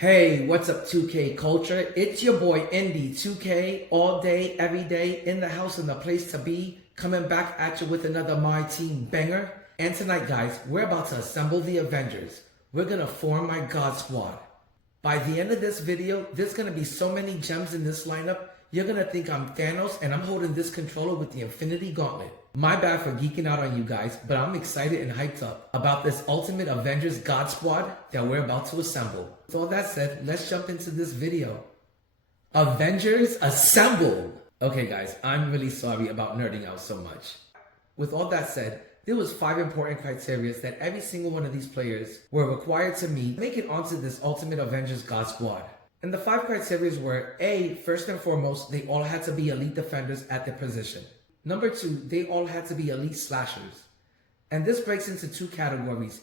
Hey, what's up 2K culture? It's your boy Indy 2K all day, every day, in the house and the place to be, coming back at you with another MyTeam banger. And tonight guys, we're about to assemble the Avengers. We're gonna form my God Squad. By the end of this video, there's gonna be so many gems in this lineup, you're gonna think I'm Thanos and I'm holding this controller with the Infinity Gauntlet. My bad for geeking out on you guys, but I'm excited and hyped up about this Ultimate Avengers God Squad that we're about to assemble. With all that said, let's jump into this video. Avengers Assembled! Okay guys, I'm really sorry about nerding out so much. With all that said, there was 5 important criteria that every single one of these players were required to meet to make it onto this Ultimate Avengers God Squad. And the 5 criteria were A, first and foremost, they all had to be elite defenders at their position. Number 2, they all had to be elite slashers. And this breaks into 2 categories.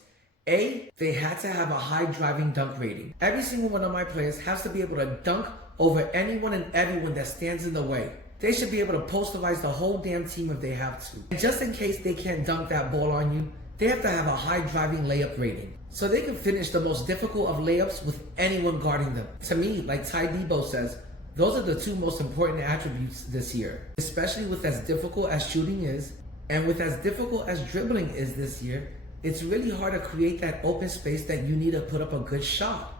A, they had to have a high driving dunk rating. Every single one of my players has to be able to dunk over anyone and everyone that stands in the way. They should be able to posterize the whole damn team if they have to. And just in case they can't dunk that ball on you, they have to have a high driving layup rating, so they can finish the most difficult of layups with anyone guarding them. To me, like Ty Debo says, those are the 2 most important attributes this year, especially with as difficult as shooting is, and with as difficult as dribbling is this year, it's really hard to create that open space that you need to put up a good shot.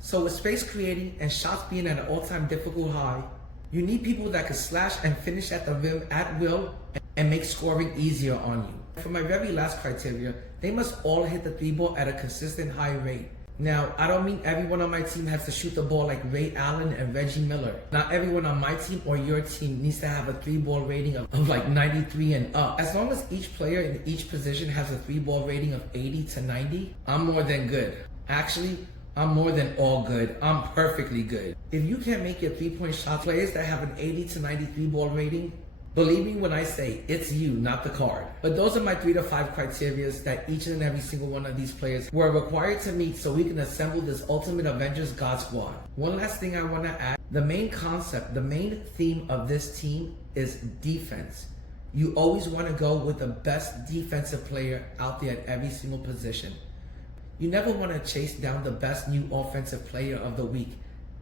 So with space creating and shots being at an all-time difficult high, you need people that can slash and finish at the rim at will and make scoring easier on you. For my very last criteria, they must all hit the 3 ball at a consistent high rate. Now, I don't mean everyone on my team has to shoot the ball like Ray Allen and Reggie Miller. Not everyone on my team or your team needs to have a 3-ball rating of like 93 and up. As long as each player in each position has a 3-ball rating of 80 to 90, I'm more than good. Actually, I'm more than all good. I'm perfectly good. If you can't make your 3-point shot, players that have an 80 to 93 ball rating, believe me when I say it's you, not the card. But those are my 3 to 5 criteria that each and every single one of these players were required to meet so we can assemble this Ultimate Avengers God Squad. One last thing I want to add, the main concept, the main theme of this team is defense. You always want to go with the best defensive player out there at every single position. You never want to chase down the best new offensive player of the week.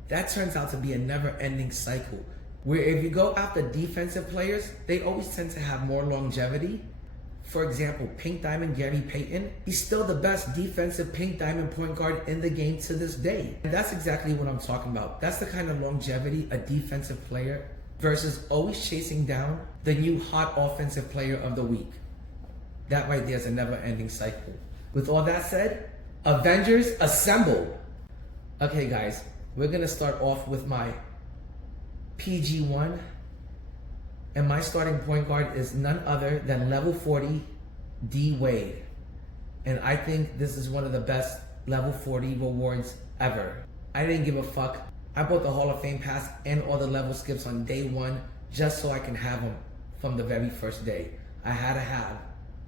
That turns out to be a never-ending cycle, where if you go after defensive players, they always tend to have more longevity. For example, Pink Diamond Gary Payton, he's still the best defensive Pink Diamond point guard in the game to this day. And that's exactly what I'm talking about. That's the kind of longevity a defensive player versus always chasing down the new hot offensive player of the week. That right there is a never-ending cycle. With all that said, Avengers Assembled. Okay guys, we're gonna start off with my PG1, and my starting point guard is none other than level 40 D Wade, and I think this is one of the best level 40 rewards ever. I didn't give a fuck. I bought the Hall of Fame pass and all the level skips on day 1 just so I can have them from the very first day. I had to have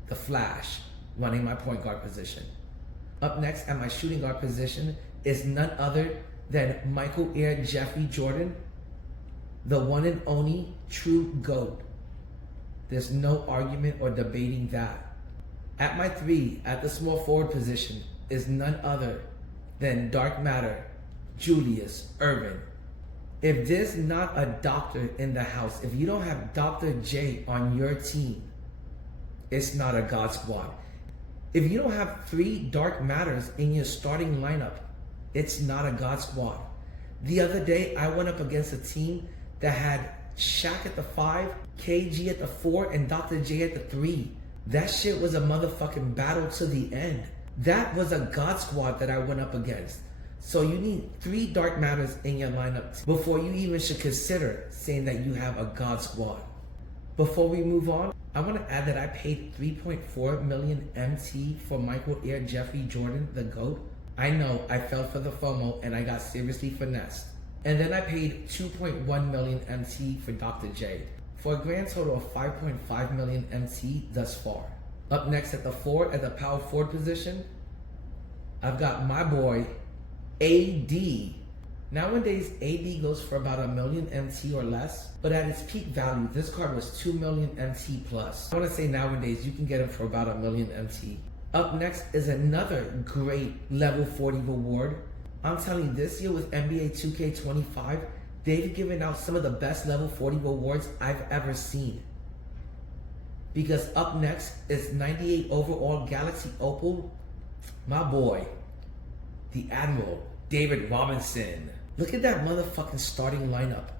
the Flash running my point guard position. Up next at my shooting guard position is none other than Michael Air Jeffrey Jordan, the one and only true GOAT. There's no argument or debating that. At my 3, at the small forward position, is none other than Dark Matter, Julius Erving. If there's not a doctor in the house, if you don't have Dr. J on your team, it's not a God Squad. If you don't have 3 Dark Matters in your starting lineup, it's not a God Squad. The other day, I went up against a team that had Shaq at the 5, KG at the 4, and Dr. J at the 3. That shit was a motherfucking battle to the end. That was a God Squad that I went up against. So you need 3 Dark Matters in your lineup before you even should consider saying that you have a God Squad. Before we move on, I want to add that I paid 3.4 million MT for Michael Air Jeffrey Jordan, the GOAT. I know I fell for the FOMO and I got seriously finessed. And then I paid 2.1 million MT for Dr. J, for a grand total of 5.5 million MT thus far. Up next at the 4, at the power forward position, I've got my boy, AD. Nowadays, AD goes for about a million MT or less, but at its peak value, this card was 2 million MT plus. I want to say nowadays, you can get it for about a million MT. Up next is another great level 40 reward, I'm telling you, this year with NBA 2K25, they've given out some of the best level 40 rewards I've ever seen. Because up next is 98 overall Galaxy Opal, my boy, the Admiral, David Robinson. Look at that motherfucking starting lineup.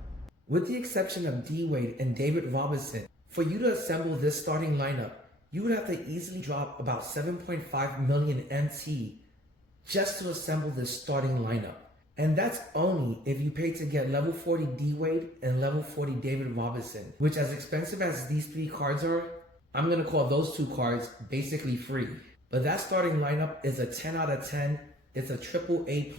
With the exception of D-Wade and David Robinson, for you to assemble this starting lineup, you would have to easily drop about 7.5 million MT just to assemble this starting lineup. And that's only if you pay to get level 40 D-Wade and level 40 David Robinson, which, as expensive as these three cards are, I'm going to call those two cards basically free. But that starting lineup is a 10 out of 10. It's a triple A+.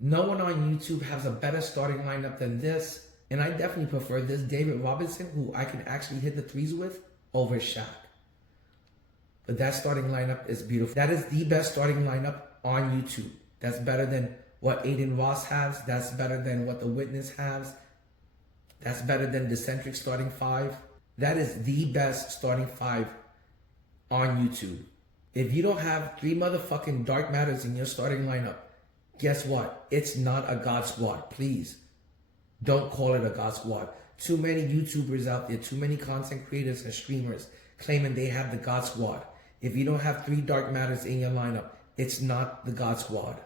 No one on YouTube has a better starting lineup than this. And I definitely prefer this David Robinson, who I can actually hit the threes with, over Shaq. But that starting lineup is beautiful. That is the best starting lineup on YouTube. That's better than what Aiden Ross has. That's better than what The Witness has. That's better than Decentric starting five. That is the best starting five on YouTube. If you don't have 3 motherfucking Dark Matters in your starting lineup, guess what? It's not a God Squad. Please don't call it a God Squad. Too many YouTubers out there, too many content creators and streamers claiming they have the God Squad. If you don't have 3 Dark Matters in your lineup, it's not the God Squad.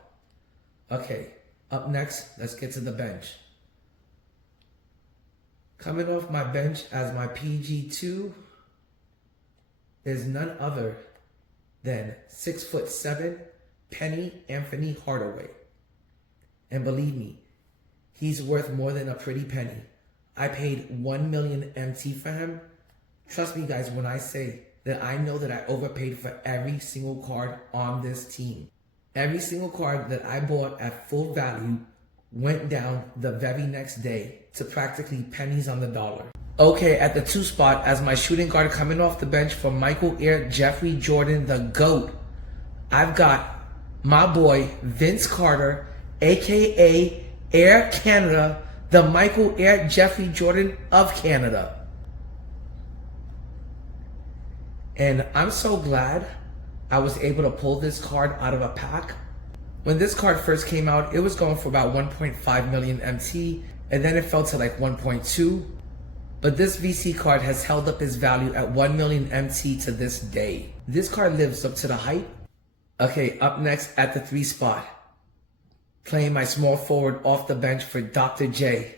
Okay, up next, let's get to the bench. Coming off my bench as my PG2 is none other than 6'7" Penny Anthony Hardaway. And believe me, he's worth more than a pretty penny. I paid 1 million MT for him. Trust me guys when I say that I know that I overpaid for every single card on this team. Every single card that I bought at full value went down the very next day to practically pennies on the dollar. Okay, at the 2 spot as my shooting guard coming off the bench for Michael Air Jeffrey Jordan, the GOAT, I've got my boy Vince Carter, aka Air Canada, the Michael Air Jeffrey Jordan of Canada. And I'm so glad I was able to pull this card out of a pack. When this card first came out, it was going for about 1.5 million MT, and then it fell to like 1.2. But this VC card has held up its value at 1 million MT to this day. This card lives up to the hype. Okay, up next at the 3 spot, playing my small forward off the bench for Dr. J.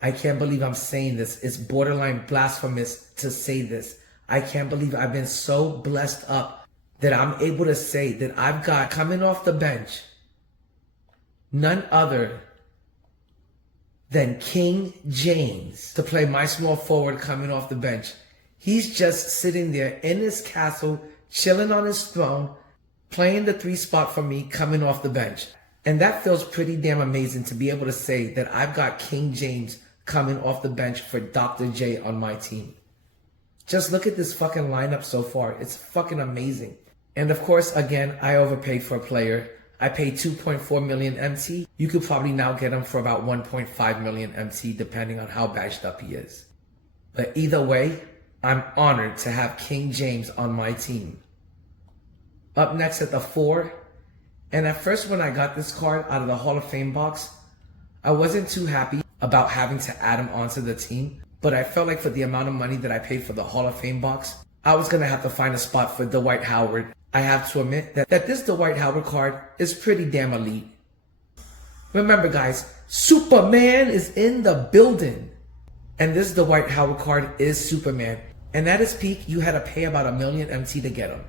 I can't believe I'm saying this. It's borderline blasphemous to say this. I can't believe I've been so blessed up that I'm able to say that I've got coming off the bench none other than King James to play my small forward coming off the bench. He's just sitting there in his castle, chilling on his throne, playing the 3 spot for me coming off the bench. And that feels pretty damn amazing to be able to say that I've got King James coming off the bench for Dr. J on my team. Just look at this fucking lineup so far. It's fucking amazing. And of course, again, I overpaid for a player. I paid 2.4 million MT. You could probably now get him for about 1.5 million MT depending on how badged up he is. But either way, I'm honored to have King James on my team. Up next at the 4, and at first when I got this card out of the Hall of Fame box, I wasn't too happy about having to add him onto the team, but I felt like for the amount of money that I paid for the Hall of Fame box, I was going to have to find a spot for Dwight Howard. I have to admit that this Dwight Howard card is pretty damn elite. Remember guys, Superman is in the building. And this Dwight Howard card is Superman. And at his peak, you had to pay about 1 million MT to get him.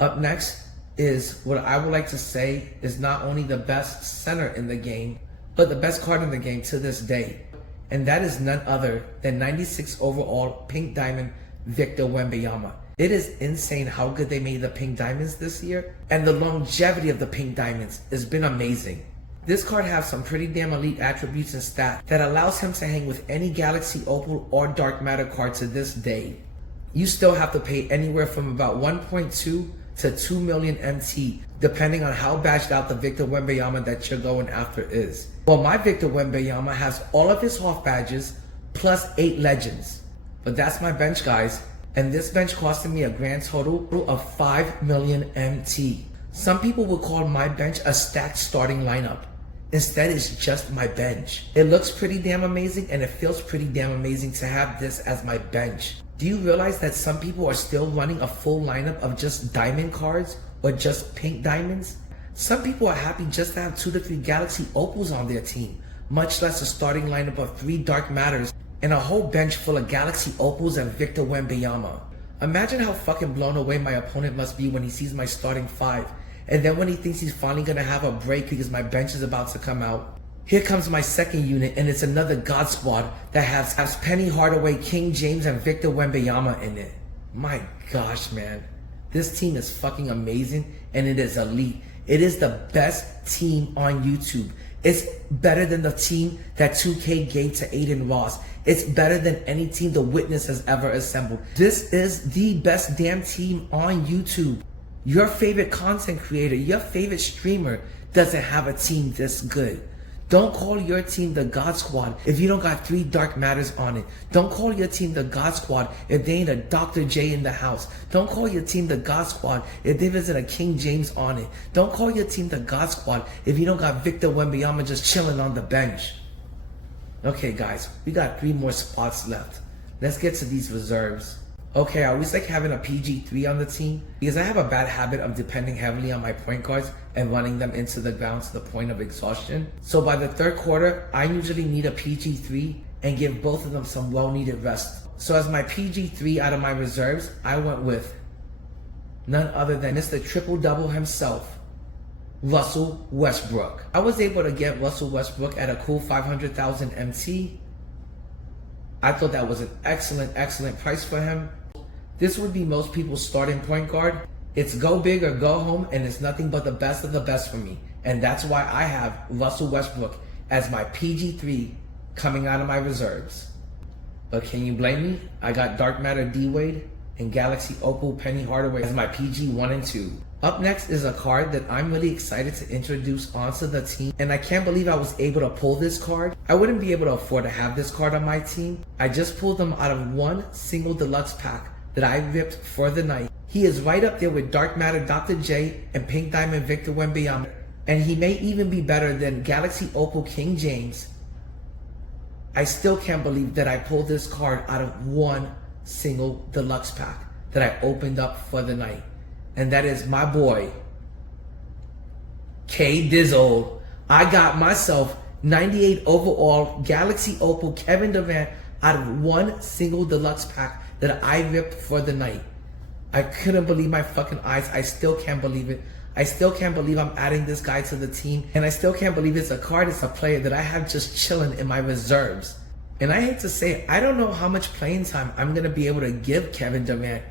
Up next is what I would like to say is not only the best center in the game, but the best card in the game to this day. And that is none other than 96 overall Pink Diamond Victor Wembanyama. It is insane how good they made the Pink Diamonds this year, and the longevity of the Pink Diamonds has been amazing. This card has some pretty damn elite attributes and stats that allows him to hang with any Galaxy Opal or Dark Matter card to this day. You still have to pay anywhere from about 1.2 to 2 million MT, depending on how badged out the Victor Wembanyama that you're going after is. Well, my Victor Wembanyama has all of his Hoff badges plus 8 legends. But that's my bench, guys. And this bench costed me a grand total of 5 million MT. Some people would call my bench a stacked starting lineup. Instead, it's just my bench. It looks pretty damn amazing and it feels pretty damn amazing to have this as my bench. Do you realize that some people are still running a full lineup of just diamond cards or just pink diamonds? Some people are happy just to have 2 to 3 Galaxy Opals on their team, much less a starting lineup of 3 Dark Matters and a whole bench full of Galaxy Opals and Victor Wembanyama. Imagine how fucking blown away my opponent must be when he sees my starting 5, and then when he thinks he's finally gonna have a break because my bench is about to come out. Here comes my second unit, and it's another God Squad that has Penny Hardaway, King James, and Victor Wembanyama in it. My gosh, man. This team is fucking amazing, and it is elite. It is the best team on YouTube. It's better than the team that 2K gave to Aiden Ross. It's better than any team The Witness has ever assembled. This is the best damn team on YouTube. Your favorite content creator, your favorite streamer doesn't have a team this good. Don't call your team the God Squad if you don't got 3 Dark Matters on it. Don't call your team the God Squad if they ain't a Dr. J in the house. Don't call your team the God Squad if there isn't a King James on it. Don't call your team the God Squad if you don't got Victor Wembanyama just chilling on the bench. Okay guys, we got 3 more spots left. Let's get to these reserves. Okay, I always like having a PG3 on the team because I have a bad habit of depending heavily on my point guards and running them into the ground to the point of exhaustion. So by the 3rd quarter, I usually need a PG3 and give both of them some well-needed rest. So as my PG3 out of my reserves, I went with none other than Mr. Triple-Double himself, Russell Westbrook. I was able to get Russell Westbrook at a cool 500,000 MT. I thought that was an excellent price for him. This would be most people's starting point guard. It's go big or go home, and it's nothing but the best of the best for me. And that's why I have Russell Westbrook as my PG3 coming out of my reserves. But can you blame me? I got Dark Matter D-Wade and Galaxy Opal Penny Hardaway as my PG 1 and 2. Up next is a card that I'm really excited to introduce onto the team, and I can't believe I was able to pull this card. I wouldn't be able to afford to have this card on my team. I just pulled them out of one single deluxe pack that I ripped for the night. He is right up there with Dark Matter Dr. J and Pink Diamond Victor Wembanyama, and he may even be better than Galaxy Opal King James. I still can't believe that I pulled this card out of one single deluxe pack that I opened up for the night. And that is my boy, K Dizzle. I got myself 98 overall Galaxy Opal Kevin Durant out of one single deluxe pack that I ripped for the night. I couldn't believe my fucking eyes. I still can't believe it. I still can't believe I'm adding this guy to the team. And I still can't believe it's a card, it's a player that I have just chilling in my reserves. And I hate to say it, I don't know how much playing time I'm going to be able to give Kevin Durant.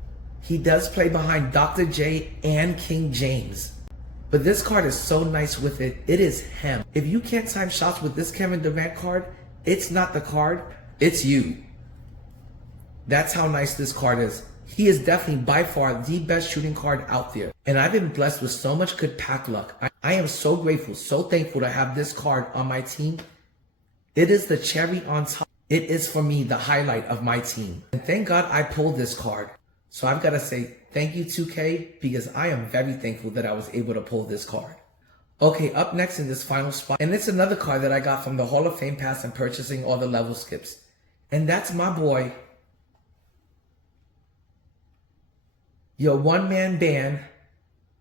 He does play behind Dr. J and King James. But this card is so nice with it. It is him. If you can't time shots with this Kevin Durant card, it's not the card, it's you. That's how nice this card is. He is definitely by far the best shooting card out there. And I've been blessed with so much good pack luck. I am so grateful, so thankful to have this card on my team. It is the cherry on top. It is for me the highlight of my team. And thank God I pulled this card. So I've got to say thank you 2K because I am very thankful that I was able to pull this card. Okay, up next in this final spot, and it's another card that I got from the Hall of Fame pass and purchasing all the level skips. And that's my boy, your one-man band,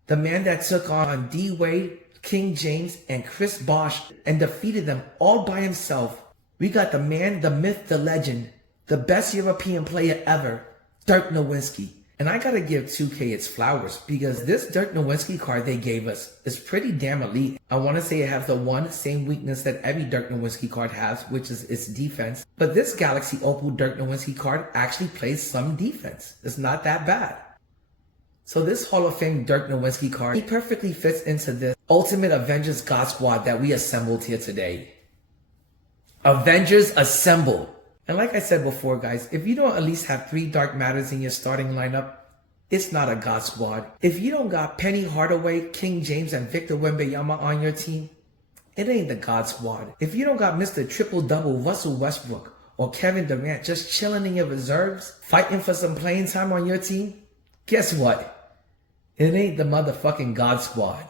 the man that took on D-Wade, King James, and Chris Bosh and defeated them all by himself. We got the man, the myth, the legend, the best European player ever, Dirk Nowitzki. And I gotta give 2K its flowers because this Dirk Nowitzki card they gave us is pretty damn elite. I want to say it has the one same weakness that every Dirk Nowitzki card has, which is its defense. But this Galaxy Opal Dirk Nowitzki card actually plays some defense. It's not that bad. So this Hall of Fame Dirk Nowitzki card, he perfectly fits into this Ultimate Avengers God Squad that we assembled here today. Avengers Assemble. And like I said before, guys, if you don't at least have 3 Dark Matters in your starting lineup, it's not a God Squad. If you don't got Penny Hardaway, King James, and Victor Wembanyama on your team, it ain't the God Squad. If you don't got Mr. Triple-Double Russell Westbrook or Kevin Durant just chilling in your reserves, fighting for some playing time on your team, guess what? It ain't the motherfucking God Squad.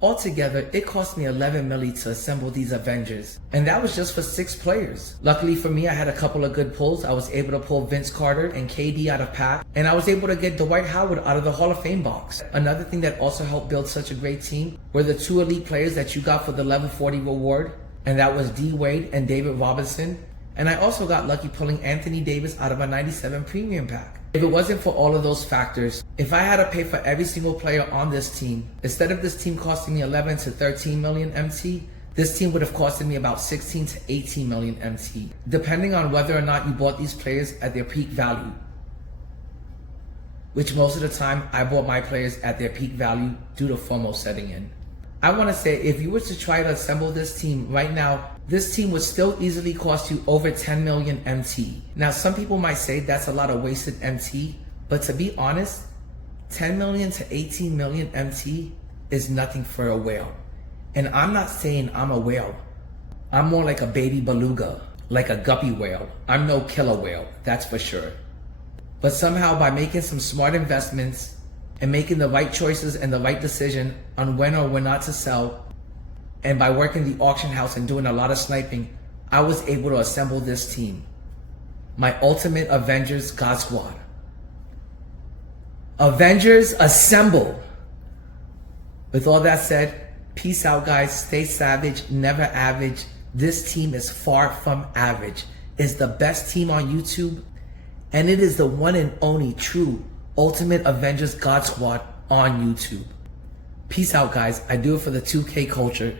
Altogether, it cost me 11 million to assemble these Avengers, and that was just for 6 players. Luckily for me, I had a couple of good pulls. I was able to pull Vince Carter and KD out of pack, and I was able to get Dwight Howard out of the Hall of Fame box. Another thing that also helped build such a great team were the 2 elite players that you got for the level 40 reward, and that was D Wade and David Robinson. And I also got lucky pulling Anthony Davis out of a 97 premium pack. If it wasn't for all of those factors, if I had to pay for every single player on this team, instead of this team costing me 11 to 13 million MT, this team would have costed me about 16 to 18 million MT, depending on whether or not you bought these players at their peak value. Which most of the time, I bought my players at their peak value due to FOMO setting in. I want to say, if you were to try to assemble this team right now, this team would still easily cost you over 10 million MT. Now, some people might say that's a lot of wasted MT, but to be honest, 10 million to 18 million MT is nothing for a whale. And I'm not saying I'm a whale. I'm more like a baby beluga, like a guppy whale. I'm no killer whale, that's for sure. But somehow, by making some smart investments and making the right choices and the right decision on when or when not to sell, and by working the auction house and doing a lot of sniping, I was able to assemble this team. My ultimate Avengers God Squad. Avengers assemble! With all that said, peace out guys, stay savage, never average. This team is far from average. It's the best team on YouTube, and it is the one and only true Ultimate Avengers God Squad on YouTube. Peace out guys, I do it for the 2K culture.